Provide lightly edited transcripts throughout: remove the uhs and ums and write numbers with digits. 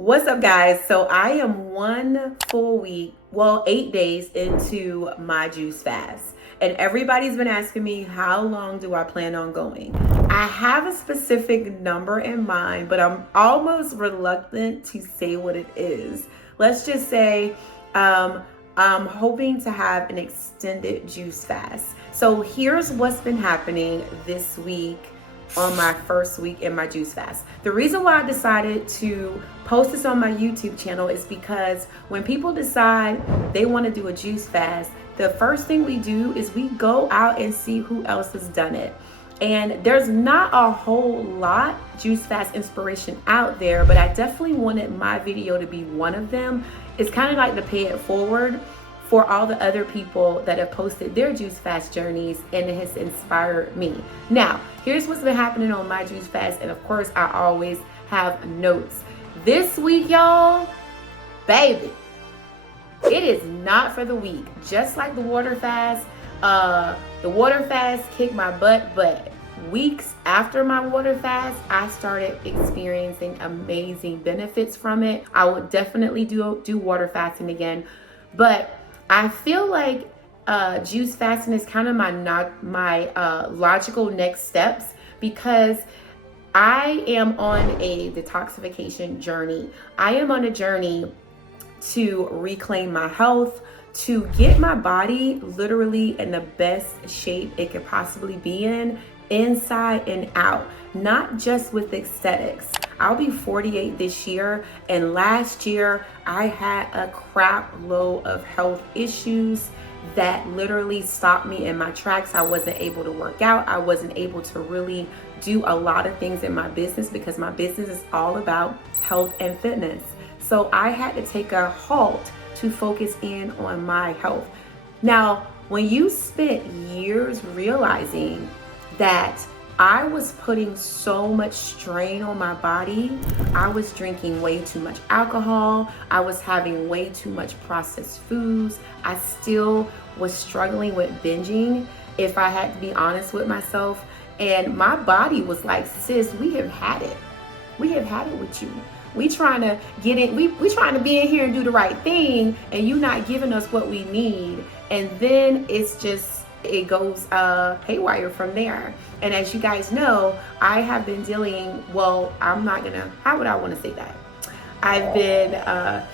What's up, guys? So I am 1 full week, 8 days into my juice fast. And everybody's been asking me, how long do I plan on going? I have a specific number in mind, but I'm almost reluctant to say what it is. Let's just say I'm hoping to have an extended juice fast. So here's what's been happening this week on my first week in my juice fast. The reason why I decided to post this on my YouTube channel is because when people decide they want to do a juice fast, the first thing we do is we go out and see who else has done it. And there's not a whole lot juice fast inspiration out there, but I definitely wanted my video to be one of them. It's kind of like to pay it forward for all the other people that have posted their juice fast journeys, and it has inspired me. Now, here's what's been happening on my juice fast, and of course, I always have notes. This week, y'all, baby, it is not for the weak. Just like the water fast kicked my butt, but weeks after my water fast, I started experiencing amazing benefits from it. I would definitely do water fasting again, but I feel like juice fasting is kind of my logical next steps, because I am on a detoxification journey. I am on a journey to reclaim my health, to get my body literally in the best shape it could possibly be in, inside and out, not just with aesthetics. I'll be 48 this year, and last year I had a crap load of health issues that literally stopped me in my tracks. I wasn't able to work out. I wasn't able to really do a lot of things in my business, because my business is all about health and fitness. So I had to take a halt to focus in on my health. Now, when you spent years realizing that I was putting so much strain on my body, I was drinking way too much alcohol, I was having way too much processed foods, I still was struggling with binging, if I had to be honest with myself. And my body was like, sis, we have had it. We have had it with you. We trying to get in, we trying to be in here and do the right thing, and you not giving us what we need. And then it goes haywire from there. And as you guys know, I have been dealing, how would I want to say that? I've been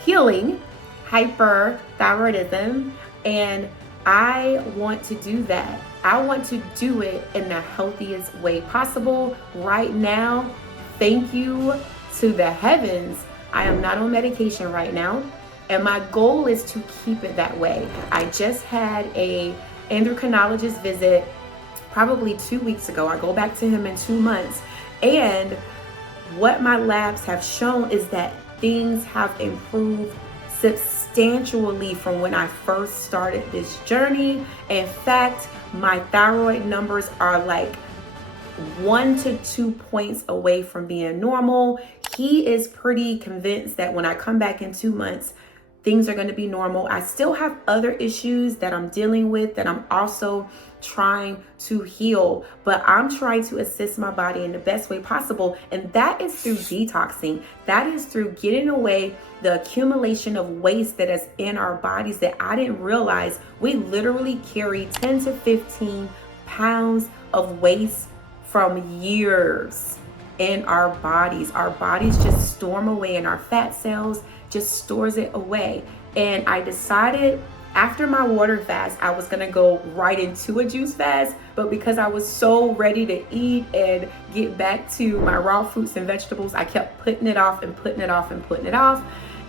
healing hyperthyroidism, and I want to do that. I want to do it in the healthiest way possible. Right now, thank you to the heavens, I am not on medication right now, and my goal is to keep it that way. I just had a endocrinologist visit probably 2 weeks ago. I go back to him in 2 months, and what my labs have shown is that things have improved substantially from when I first started this journey. In fact, my thyroid numbers are like 1 to 2 points away from being normal. He is pretty convinced that when I come back in 2 months, things are going to be normal. I still have other issues that I'm dealing with that I'm also trying to heal, but I'm trying to assist my body in the best way possible. And that is through detoxing. That is through getting away the accumulation of waste that is in our bodies that I didn't realize. We literally carry 10 to 15 pounds of waste from years in our bodies. Our bodies just store them away, and our fat cells just stores it away. And I decided after my water fast, I was gonna go right into a juice fast, but because I was so ready to eat and get back to my raw fruits and vegetables, I kept putting it off and putting it off and putting it off.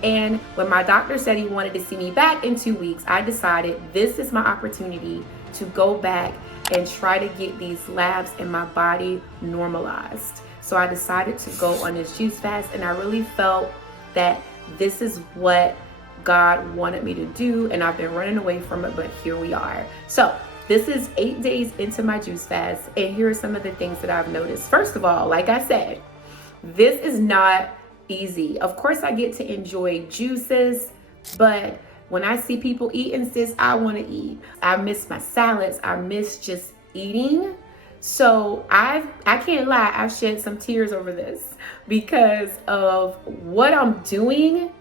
And when my doctor said he wanted to see me back in 2 weeks, I decided this is my opportunity to go back and try to get these labs in my body normalized. So I decided to go on this juice fast, and I really felt that this is what God wanted me to do, and I've been running away from it, but here we are. So this is 8 days into my juice fast, and here are some of the things that I've noticed. First of all, like I said, this is not easy. Of course, I get to enjoy juices, but when I see people eating, sis, I want to eat. I miss my salads. I miss just eating. So I can't lie, I've shed some tears over this because of what I'm doing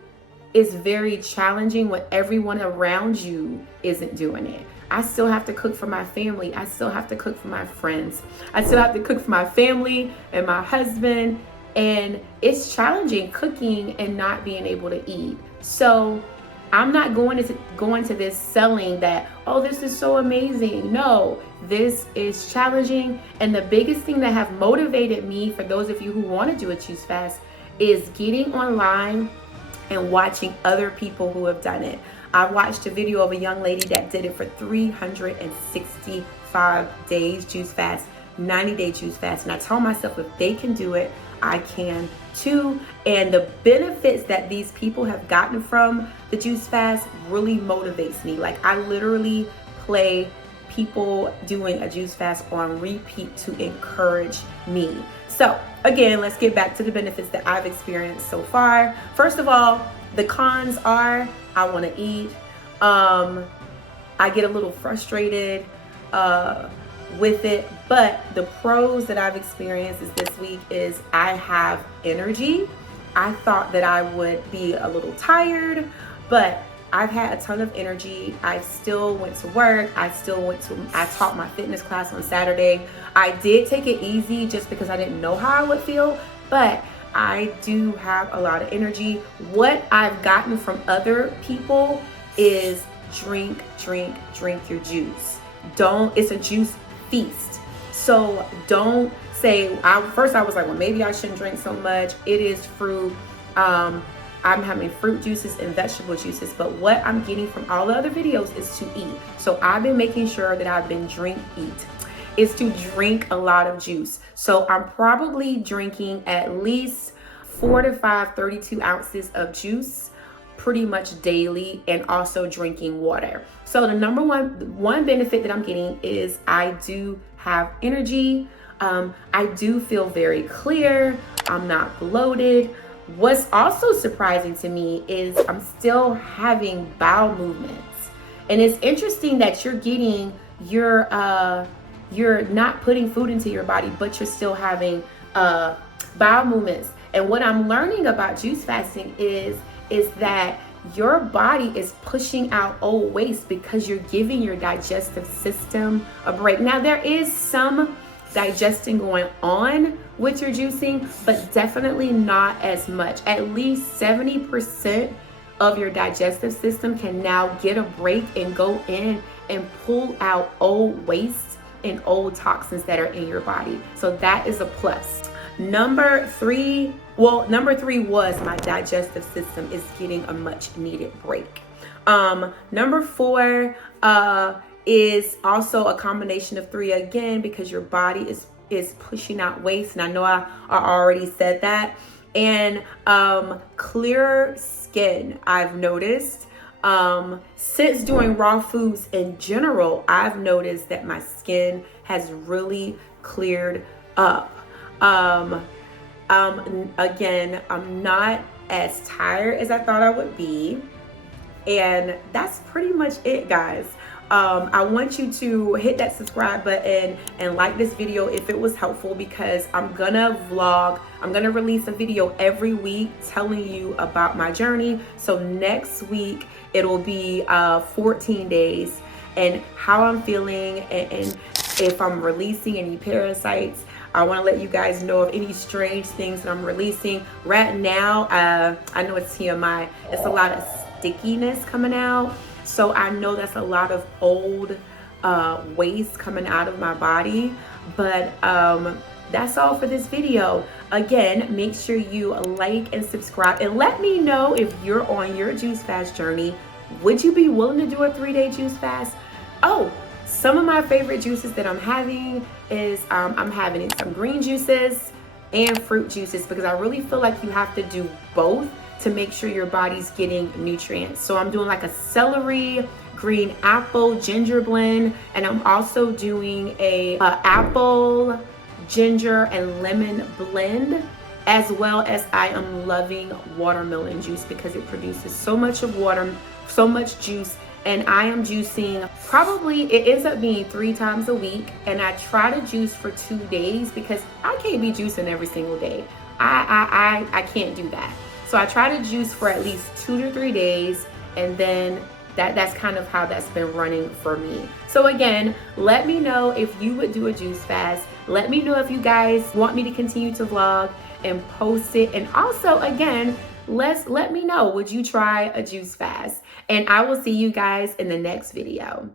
is very challenging when everyone around you isn't doing it. I still have to cook for my family. I still have to cook for my friends. I still have to cook for my family and my husband. And it's challenging cooking and not being able to eat. So I'm not going to this selling that, oh, this is so amazing. No, this is challenging. And the biggest thing that have motivated me, for those of you who want to do a juice fast, is getting online and watching other people who have done it. I watched a video of a young lady that did it for 365 days juice fast, 90-day juice fast. And I told myself, if they can do it, I can too. And the benefits that these people have gotten from the juice fast really motivates me. Like, I literally play people doing a juice fast on repeat to encourage me. So again, let's get back to the benefits that I've experienced so far. First of all, the cons are I want to eat. I get a little frustrated with it, but the pros that I've experienced this week is I have energy. I thought that I would be a little tired, but I've had a ton of energy. I still went to work. I taught my fitness class on Saturday. I did take it easy just because I didn't know how I would feel, but I do have a lot of energy. What I've gotten from other people is drink your juice. It's a juice feast. So don't say, first I was like, well, maybe I shouldn't drink so much. It is fruit. I'm having fruit juices and vegetable juices, but what I'm getting from all the other videos is to eat. So I've been making sure that I've been is to drink a lot of juice. So I'm probably drinking at least 4 to 5 32 ounces of juice pretty much daily, and also drinking water. So the number one benefit that I'm getting is I do have energy. I do feel very clear. I'm not bloated. What's also surprising to me is I'm still having bowel movements. And it's interesting that you're not putting food into your body, but you're still having bowel movements. And what I'm learning about juice fasting is that your body is pushing out old waste because you're giving your digestive system a break. Now, there is some digesting going on with your juicing, but definitely not as much. At least 70% of your digestive system can now get a break and go in and pull out old waste and old toxins that are in your body. So that is a plus. Number three was my digestive system is getting a much needed break. Number 4 is also a combination of 3 again, because your body is pushing out waste. And I know I already said that. And clearer skin, I've noticed. Since doing raw foods in general, I've noticed that my skin has really cleared up. Again, I'm not as tired as I thought I would be. And that's pretty much it, guys. I want you to hit that subscribe button and like this video if it was helpful, because I'm gonna release a video every week telling you about my journey. So next week it'll be 14 days and how I'm feeling, and if I'm releasing any parasites. I want to let you guys know of any strange things that I'm releasing. Right now, I know it's TMI. It's a lot of stickiness coming out. So I know that's a lot of old waste coming out of my body. But that's all for this video. Again, make sure you like and subscribe. And let me know if you're on your juice fast journey. Would you be willing to do a 3-day juice fast? Oh, some of my favorite juices that I'm having is I'm having some green juices and fruit juices, because I really feel like you have to do both to make sure your body's getting nutrients. So I'm doing like a celery, green apple, ginger blend, and I'm also doing a apple, ginger, and lemon blend, as well as I am loving watermelon juice because it produces so much juice and I am juicing probably, it ends up being 3 times a week, and I try to juice for 2 days because I can't be juicing every single day. I can't do that. So I try to juice for at least 2 to 3 days, and then that's kind of how that's been running for me. So again, let me know if you would do a juice fast. Let me know if you guys want me to continue to vlog and post it. And also, again, let me know, would you try a juice fast? And I will see you guys in the next video.